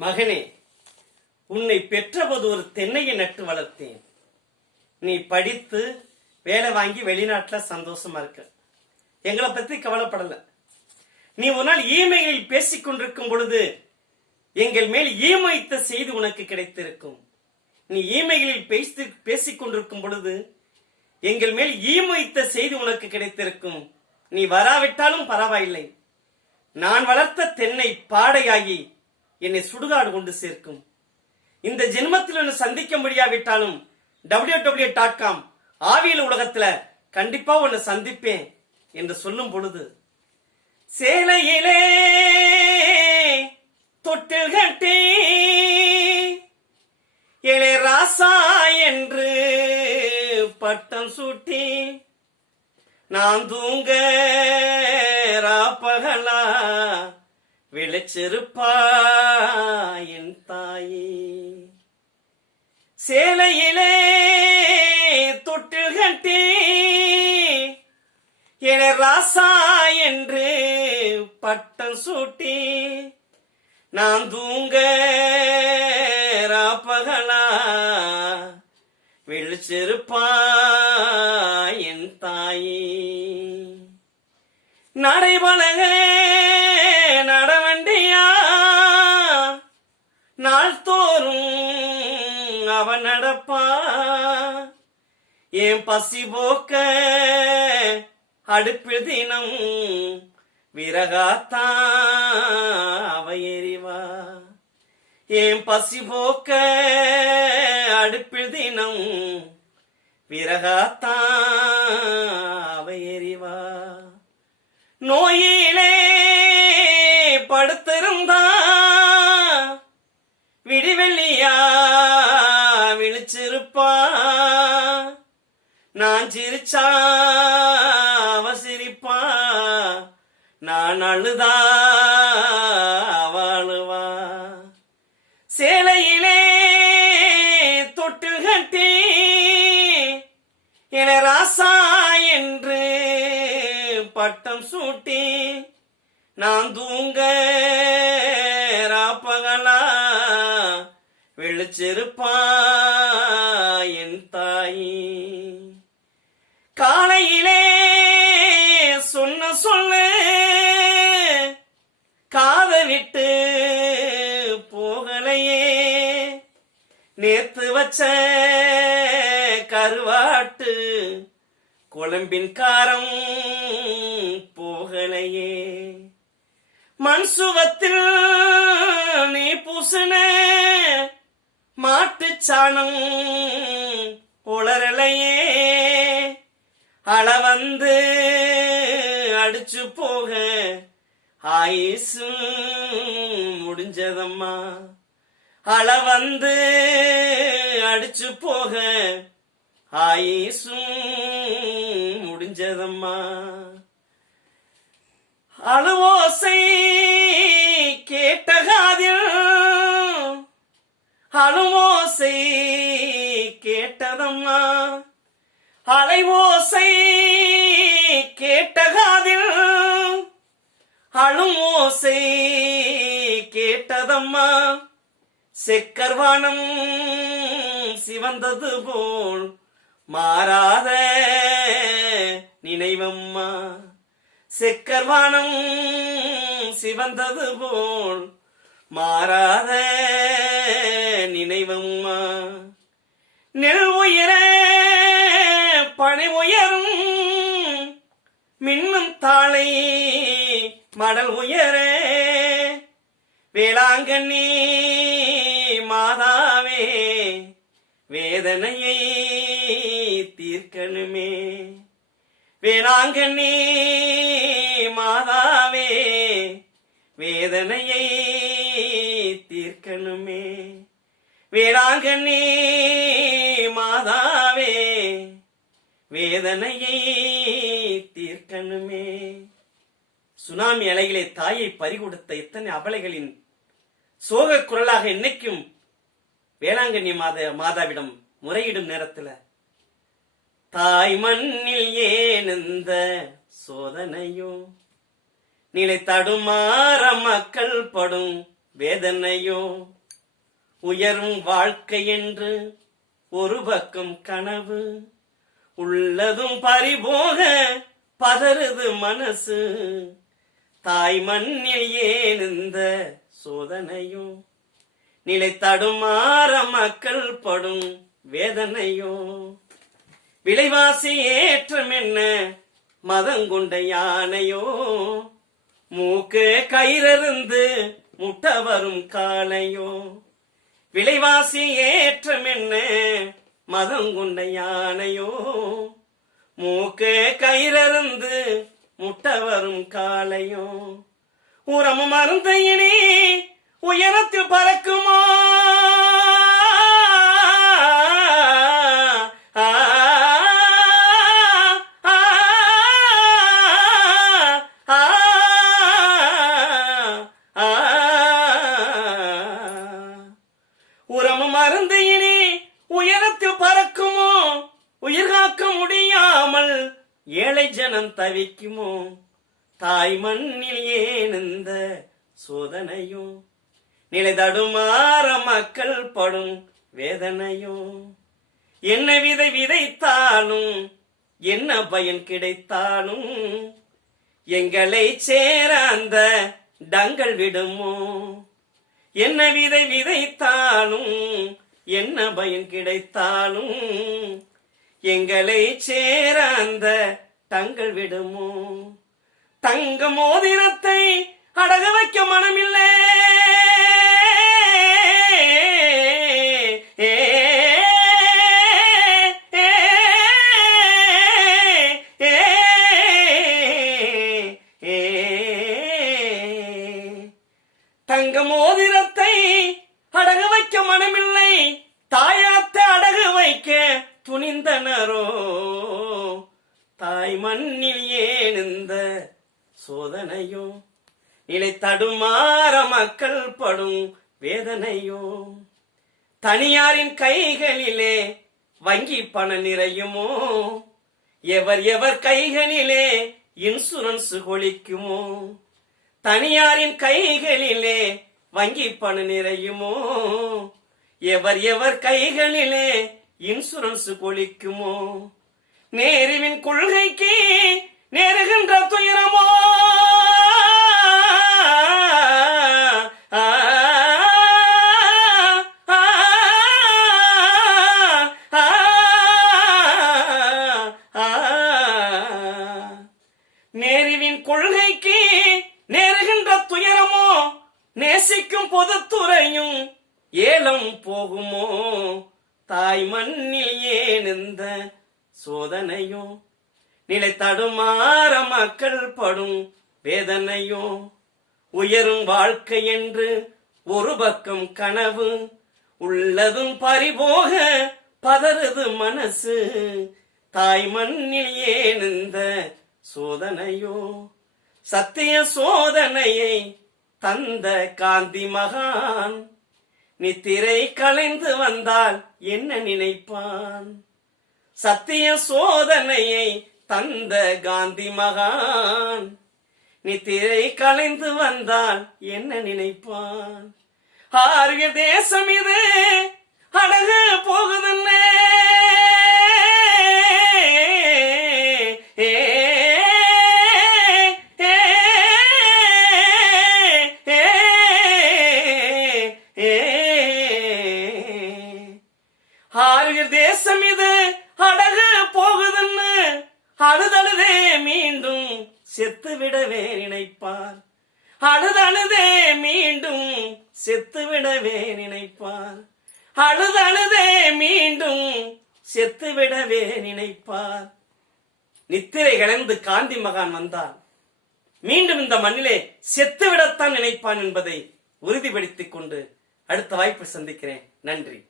மகனே உன்னை பெற்றபோது ஒரு தென்னையை நட்டு வளர்த்தேன். நீ படித்து வேலை வாங்கி வெளிநாட்டில் சந்தோஷமா இருக்க. எங்களை பத்தி கவலைப்படல. நீ ஒரு நாள் இமெயிலில் பேசிக் கொண்டிருக்கும் பொழுது எங்கள் மேல் ஈமைத்த செய்தி உனக்கு கிடைத்திருக்கும். நீ இமெயிலில் பேசி பேசிக் கொண்டிருக்கும் பொழுது எங்கள் மேல் ஈமைத்த செய்தி உனக்கு கிடைத்திருக்கும். நீ வராவிட்டாலும் பரவாயில்லை. நான் வளர்த்த தென்னை பாடையாகி என்னை சுடுகாடு கொண்டு சேர்க்கும். இந்த ஜென்மத்தில் ஒன்று சந்திக்க முடியாவிட்டாலும் டபிள்யூ டபிள்யூ டாட் காம் ஆவியல் உலகத்துல கண்டிப்பா உன்னை சந்திப்பேன் என்று சொல்லும் பொழுது சேலையிலே தொட்டில் கட்டி இளைய ராசா என்று பட்டம் சூட்டி நான் தூங்க ராப்பகலா விளைச்சிருப்பா என் தாயே. சேலையிலே தொட்டில் கட்டி என ராசா என்று பட்டம் சூட்டி நான் தூங்க ராப்பகலா விழிச்சிருப்பா என் தாயே. நடைபலகே நாள்தோறும் அவன் நடப்பா. என் பசி போக்க அடுப்பில் தினம் விறகாத்தான் அவ எறிவா என் பசி போக்க அடுப்பில் தினம் விறகாத்தான் அவ எறிவா நோயே நான் சிரிச்சா அவ சிரிப்பா நான் அழுதா வாழுவா. சேலையிலே தொட்டில் கட்டி என ராசா என்று பட்டம் சூட்டி நான் தூங்க விழிச்சிருப்பா என் தாயி. காலையிலே சொன்ன சொல்லு காத விட்டு போகலையே. நேத்து வச்ச கருவாட்டு குழம்பின் காரம் போகலையே. மண் சுவத்தில் நீ பூசின சாணம் உளரலையே அளவந்து அடிச்சு போக ஆயுசும் முடிஞ்சதம்மா. அளவந்து அடிச்சு போக ஆயுசும் முடிஞ்சதம்மா. அளவோசை கேட்ட காதில் கேட்டதம்மா. அலைவோசை கேட்டகாதில் அழுமோசை கேட்டதம்மா. செக்கர்வானம் சிவந்தது போல் மாறாத நினைவம்மா. செக்கர்வானம் சிவந்தது போல் மாறாத நினைவம்மா. நெல் உயர பனை உயரும். மின்னும் தாளை மடல் உயர. வேளாங்கண்ணி மாதாவே வேதனையை தீர்க்கணுமே. வேளாங்கண்ணி மாதாவே வேதனையை தீர்க்கணுமே. வேளாங்கண்ணே மாதாவே வேதனையை தீர்க்கணுமே. சுனாமி அலைகளை தாயை பறிகொடுத்த இத்தனை அபலைகளின் சோக குரலாக என்னைக்கும் வேளாங்கண்ணி மாத மாதாவிடம் முறையிடும் நேரத்துல தாய் மண்ணில் ஏனந்த சோதனையோ? நிலை தடுமாற மக்கள் படும் வேதனையோ உயரும் வாழ்க்கை என்று ஒரு பக்கம் கனவு உள்ளதும் பறிபோக பதறுது மனசு. தாய் மண்ணில் ஏன் இந்த சோதனையோ? நிலை தடுமாற மக்கள் படும் வேதனையோ? விலைவாசி ஏற்றம் என்ன? மதங்கொண்ட யானையோ? மூக்கு கயிறிருந்து முட்ட வரும் காளையோ. விலைவாசி ஏற்றம் என்ன? மதங்கொண்ட யானையோ. மூக்கு கயிறிருந்து முட்ட வரும் காளையோ. உரமும் மருந்தையினே உயரத்தில் பறக்குமா? உள்ளம் தவிக்குமோ? தாய் மண்ணில் ஏனந்த சோதனையோ நிலை தடுமாற மக்கள் படும் வேதனையோ என்ன விதை விதைத்தாலும் என்ன பயன் கிடைத்தாலும்? எங்களை சேர அந்த டங்கள் விடுமோ? என்ன விதை விதைத்தாலும் என்ன பயன் கிடைத்தாலும்? எங்களை சேர அந்த தங்கள் விடுமோ? தங்க மோதிரத்தை அடக வைக்க மனமில்லை. சோதனையும் நிலை தடுமாற மக்கள் படும் வேதனையும் தனியாரின் கைகளிலே வங்கி பண நிறையுமோ? எவர் எவர் கைகளிலே இன்சூரன்ஸ் கொளிக்குமோ தனியாரின் கைகளிலே வங்கி பண நிறையுமோ? எவர் எவர் கைகளிலே இன்சூரன்ஸ் கொளிக்குமோ நேருவின் கொள்கைக்கு நேருகின்ற துயரமோ? ஆ, நேருவின் கொள்கைக்கு நேருகின்ற துயரமோ? நேசிக்கும் பொதுத்துறையும் ஏலம் போகுமோ? தாய் மண்ணில் ஏன் இந்த நிலை தடுமாற மக்கள் படும் வேதனையோ உயரும் வாழ்க்கை என்று ஒரு பக்கம் கனவு உள்ளதும் பறிபோக பதறுது மனசு. தாய் மண்ணில் ஏன் இந்த சோதனையோ? சத்திய சோதனையை தந்த காந்தி மகான் நித்திரை கலைந்து வந்தால் என்ன நினைப்பான்? சத்திய சோதனையை தந்த காந்தி மகான். நீ திரை கலைந்து வந்தால் என்ன நினைப்பான்? ஆரிய தேசம் இது அழகு போகுதுன்னே. அழுதழுதே மீண்டும் செத்து விடவே நினைப்பார். அழுதழுதே மீண்டும் செத்து விடவே நினைப்பார். நித்திரை கலந்து காந்தி மகான் வந்தார். மீண்டும் இந்த மண்ணிலே செத்து விடத்தான் நினைப்பான் என்பதை உறுதிப்படுத்திக் கொண்டு அடுத்த வாய்ப்பு சந்திக்கிறேன். நன்றி.